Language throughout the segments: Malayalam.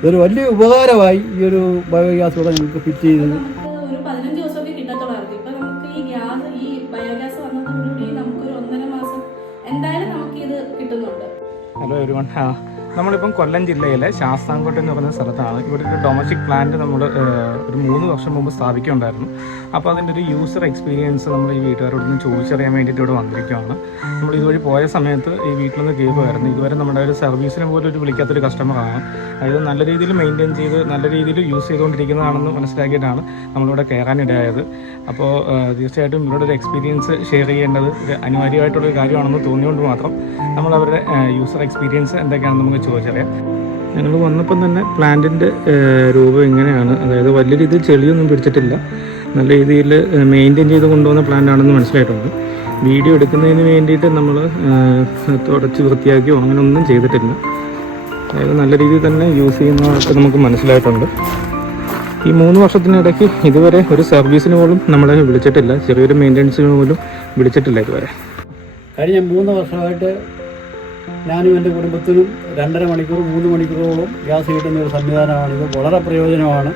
ഇതൊരു വലിയ ഉപകാരമായി ഈ ഒരു ബയോഗ്യാസ് ഇവിടെ ഞങ്ങൾക്ക് ഫിറ്റ് ചെയ്തത്. ഒരു 15 ദിവസമൊക്കെ കിട്ടത്തുള്ളായിരുന്നു. ഇപ്പൊ നമുക്ക് ഈ ബയോഗ്യാസ് വന്നതോടുകൂടി നമുക്കൊരു 1.5 മാസം എന്തായാലും നമുക്ക് ഇത് കിട്ടുന്നുണ്ട്. ഹലോ എവരിവൺ, നമ്മളിപ്പം കൊല്ലം ജില്ലയിലെ ശാസ്താംകോട്ട എന്ന് പറയുന്ന സ്ഥലത്താണ്. ഇവിടെ ഒരു ഡൊമസ്റ്റിക് പ്ലാന്റ് നമ്മൾ ഒരു 3 വർഷം മുമ്പ് സ്ഥാപിക്കുകയുണ്ടായിരുന്നു. അപ്പോൾ അതിൻ്റെ ഒരു യൂസർ എക്സ്പീരിയൻസ് നമ്മൾ ഈ വീട്ടുകാരോട് നിന്ന് ചോദിച്ചറിയാൻ വേണ്ടിയിട്ട് ഇവിടെ വന്നിരിക്കുകയാണ്. നമ്മൾ ഇതുവഴി പോയ സമയത്ത് ഈ വീട്ടിൽ നിന്ന് കേൾക്കുമായിരുന്നു, ഇതുവരെ നമ്മുടെ ഒരു സർവീസിന് പോലും ഒരു വിളിക്കാത്തൊരു കസ്റ്റമറാണ്. അതായത് നല്ല രീതിയിൽ മെയിൻറ്റെയിൻ ചെയ്ത് നല്ല രീതിയിൽ യൂസ് ചെയ്തുകൊണ്ടിരിക്കുന്നതാണെന്ന് മനസ്സിലാക്കിയിട്ടാണ് നമ്മളിവിടെ കയറാനിടയായത്. അപ്പോൾ തീർച്ചയായിട്ടും ഇവരുടെ ഒരു എക്സ്പീരിയൻസ് ഷെയർ ചെയ്യേണ്ടത് ഒരു അനിവാര്യമായിട്ടുള്ളൊരു കാര്യമാണെന്ന് തോന്നിയുകൊണ്ട് മാത്രം നമ്മൾ അവരുടെ യൂസർ എക്സ്പീരിയൻസ് എന്തൊക്കെയാണെന്ന് നമുക്ക് ചോദിച്ചറിയാം. ഞങ്ങൾ വന്നപ്പം തന്നെ പ്ലാന്റിൻ്റെ രൂപം ഇങ്ങനെയാണ്. അതായത് വലിയ രീതിയിൽ ചെളിയൊന്നും പിടിച്ചിട്ടില്ല, നല്ല രീതിയിൽ മെയിൻറ്റെയിൻ ചെയ്ത് കൊണ്ടുവന്ന പ്ലാന്റ് ആണെന്ന് മനസ്സിലായിട്ടുണ്ട്. വീഡിയോ എടുക്കുന്നതിന് വേണ്ടിയിട്ട് നമ്മൾ തുടച്ച് വൃത്തിയാക്കിയോ അങ്ങനെ ഒന്നും ചെയ്തിട്ടില്ല. അതായത് നല്ല രീതിയിൽ തന്നെ യൂസ് ചെയ്യുന്നതൊക്കെ നമുക്ക് മനസ്സിലായിട്ടുണ്ട്. ഈ 3 വർഷത്തിനിടയ്ക്ക് ഇതുവരെ ഒരു സർവീസിന് പോലും നമ്മളെ വിളിച്ചിട്ടില്ല, ചെറിയൊരു മെയിൻ്റെനൻസിന് പോലും വിളിച്ചിട്ടില്ല ഇതുവരെ. കഴിഞ്ഞ 3 വർഷമായിട്ട് ഞാനും എൻ്റെ കുടുംബത്തിനും 2.5 മണിക്കൂർ 3 മണിക്കൂറോളം ഗ്യാസ് കിട്ടുന്ന ഒരു സംവിധാനമാണിത്. വളരെ പ്രയോജനമാണ്.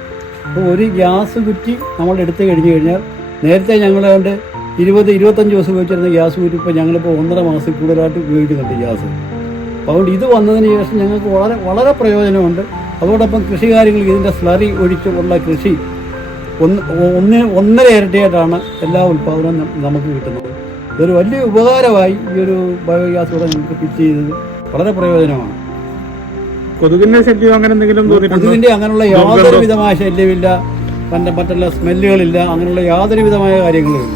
അപ്പോൾ ഒരു ഗ്യാസ് കുറ്റി നമ്മൾ എടുത്തു കഴിഞ്ഞ് കഴിഞ്ഞാൽ, നേരത്തെ ഞങ്ങൾ കണ്ട് 20-25 ദിവസം ഉപയോഗിച്ചിരുന്ന ഗ്യാസ് കുറ്റി ഇപ്പോൾ ഞങ്ങളിപ്പോൾ 1.5 മാസത്തിൽ കൂടുതലായിട്ട് ഉപയോഗിക്കുന്നുണ്ട് ഗ്യാസ്. അതുകൊണ്ട് ഇത് വന്നതിന് ശേഷം ഞങ്ങൾക്ക് വളരെ വളരെ പ്രയോജനമുണ്ട്. അതോടൊപ്പം കൃഷി കാര്യങ്ങൾ ഇതിൻ്റെ സ്ലറി ഒഴിച്ചുള്ള കൃഷി 1.5 ഇരട്ടിയായിട്ടാണ് എല്ലാ ഉൽപ്പാദനവും നമുക്ക് കിട്ടുന്നത്. ഇതൊരു വലിയ ഉപകാരമായി ഈ ഒരു ബയോഗ്യാസ് ഇവിടെ ഞങ്ങൾക്ക് ഫിറ്റ് ചെയ്തത്. വളരെ പ്രയോജനമാണ്. കൊതുകിൻ്റെ ശല്യം അങ്ങനെ എന്തെങ്കിലും കൊതുകിൻ്റെ അങ്ങനെയുള്ള യാതൊരു വിധമായ ശല്യമില്ല, മറ്റുള്ള സ്മെല്ലുകളില്ല, അങ്ങനെയുള്ള യാതൊരു വിധമായ കാര്യങ്ങളുമില്ല.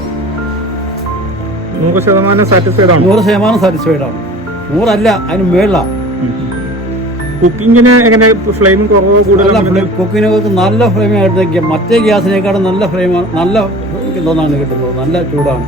100% സാറ്റിസ്ഫൈഡ് ആണ്. 100% സാറ്റിസ്ഫൈഡ് ആണ്. 100 അല്ല, അതിന് മേളിലാണ്. കുക്കിങ്ങിന് എങ്ങനെ ഫ്ലെയിം കുറവോ കൂടുതൽ? കുക്കിങ്ങിനകത്ത് നല്ല ഫ്ലെയിമായിട്ട് മറ്റേ ഗ്യാസിനേക്കാളും നല്ല ഫ്ലെയിമാണ്, നല്ല ഇതൊന്നാണ് കിട്ടുന്നത്, നല്ല ചൂടാണ്.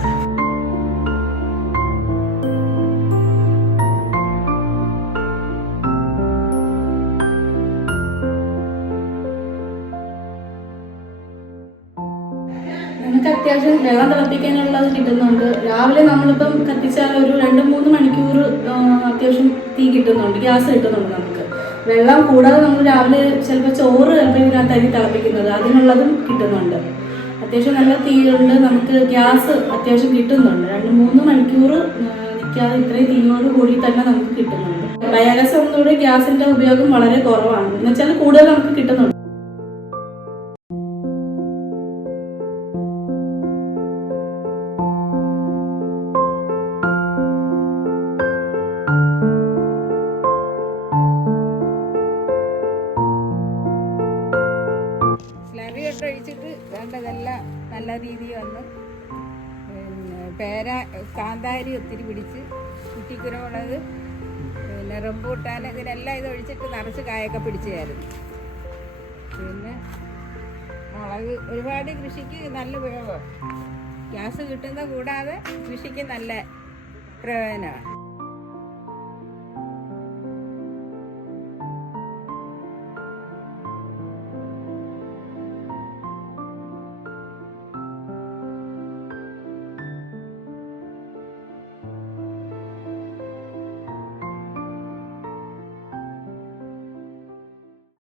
നമുക്ക് അത്യാവശ്യം വെള്ളം തിളപ്പിക്കാനുള്ളത് കിട്ടുന്നുണ്ട്. രാവിലെ നമ്മളിപ്പം കത്തിച്ചാൽ ഒരു 2-3 മണിക്കൂർ അത്യാവശ്യം തീ കിട്ടുന്നുണ്ട്, ഗ്യാസ് കിട്ടുന്നുണ്ട് നമുക്ക്. വെള്ളം കൂടാതെ നമ്മൾ രാവിലെ ചിലപ്പോൾ ചോറ് ഇതിനകത്തായി തിളപ്പിക്കുന്നത്, അതിനുള്ളതും കിട്ടുന്നുണ്ട്. അത്യാവശ്യം നല്ല തീയുണ്ട്, നമുക്ക് ഗ്യാസ് അത്യാവശ്യം കിട്ടുന്നുണ്ട്. 2-3 മണിക്കൂർ നിൽക്കാതെ ഇത്രയും തീയോട് കൂടി തന്നെ നമുക്ക് കിട്ടുന്നുണ്ട്. ബയോഗ്യാസ് വന്നതോടെ ഗ്യാസിൻ്റെ ഉപയോഗം വളരെ കുറവാണ്, എന്നുവെച്ചാൽ കൂടുതൽ നമുക്ക് കിട്ടുന്നുണ്ട്. സ്ലറി ഒഴിച്ചിട്ട് വേണ്ടതെല്ലാം നല്ല രീതിയിൽ വന്ന്, പിന്നെ കാന്താരി ഒത്തിരി പിടിച്ച്, കുറ്റിക്കുരുമുളക്, പിന്നെ റംബൂട്ടാൻ, ഇതിനെല്ലാം ഇത് ഒഴിച്ചിട്ട് നിറച്ച് കായൊക്കെ പിടിച്ചായിരുന്നു. പിന്നെ മുളക് ഒരുപാട് കൃഷിക്ക് നല്ല ഉപയോഗമാണ്. ഗ്യാസ് കിട്ടുന്ന കൂടാതെ കൃഷിക്ക് നല്ല പ്രയോജനമാണ്.